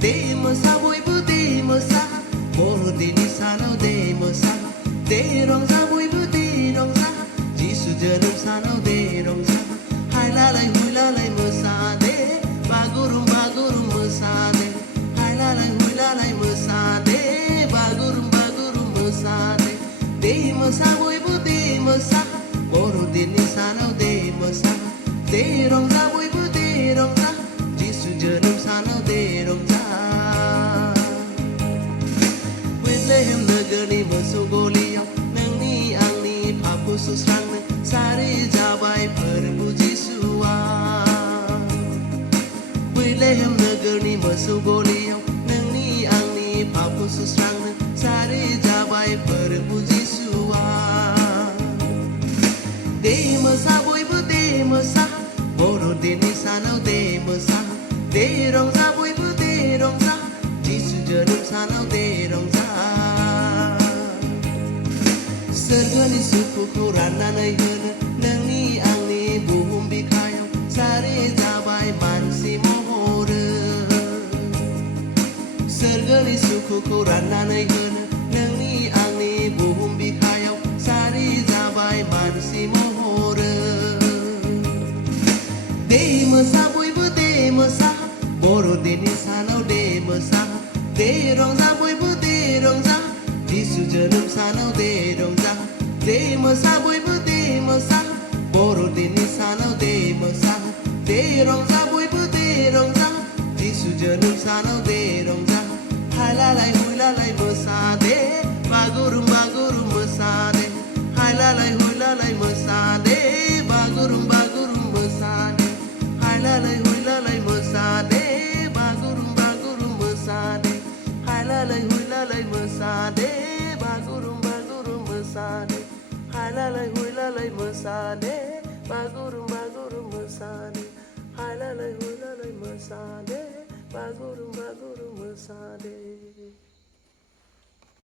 de mosa boibw de mosa Bodo deni sanau de mosa de Rongja Boibw de Rongja Jisu jonoम सानाव de Rongja हायलालाय हुइलालाय मोसा दे बागुरुम बागुरुम मोसा दे हायलालाय हुइलालाय मोसा दे बागुरुम बागुरुम मोसा दे मोसा boibw de mosa Bodo deni sanau de mosa de Rongja Boibw de Rongja Jisu jonoम सानाव de Rongja Bethlehem नोगोरनि मोसौ गलियाव नोंनि आंनि पापखौ सुस्रांनो सारि जाबाय फोरबु जिसुआ Bethlehem नोगोरनि मोसौ गलियाव नोंनि आंनि पापखौ सुस्रांनो सारि जाबाय फोरबु जिसुआ de mosa boibw de mosa Bodo deni sanau de mosa de Rongja Boibw de Rongja Jisu jonoम सानाव de Rongja सोरगोनि सुखुखौ राननानै होनो नोंनि आंनि बुहुम बिखायाव सारि जाबाय मानसि महरै सोरगोनि सुखुखौ राननानै होनो नोंनि आंनि बुहुम बिखायाव सारि जाबाय मानसि महरै de mosa boibw de mosa Bodo deni sanau de mosa de Rongja Boibw de Rongja Jisu jonoम सानाव de Rongja de mosa boibw de mosa Bodo deni sanau de mosa de Rongja Boibw de Rongja Jisu jonoम सानाव de Rongja हायलालाय हुइलालाय मोसा दे बागुरुम बागुरुम मोसा दे हायलालाय हुइलालाय मोसा दे बागुरुम बागुरुम मोसा दे हायलालाय हुइलालाय मोसा दे बागुरुम बागुरुम मोसा दे हायलालाय हुइलालाय मोसा दे बागुरुम बागुरुम मोसा दे हायलालाय हुइलालाय मोसा दे बागुरुम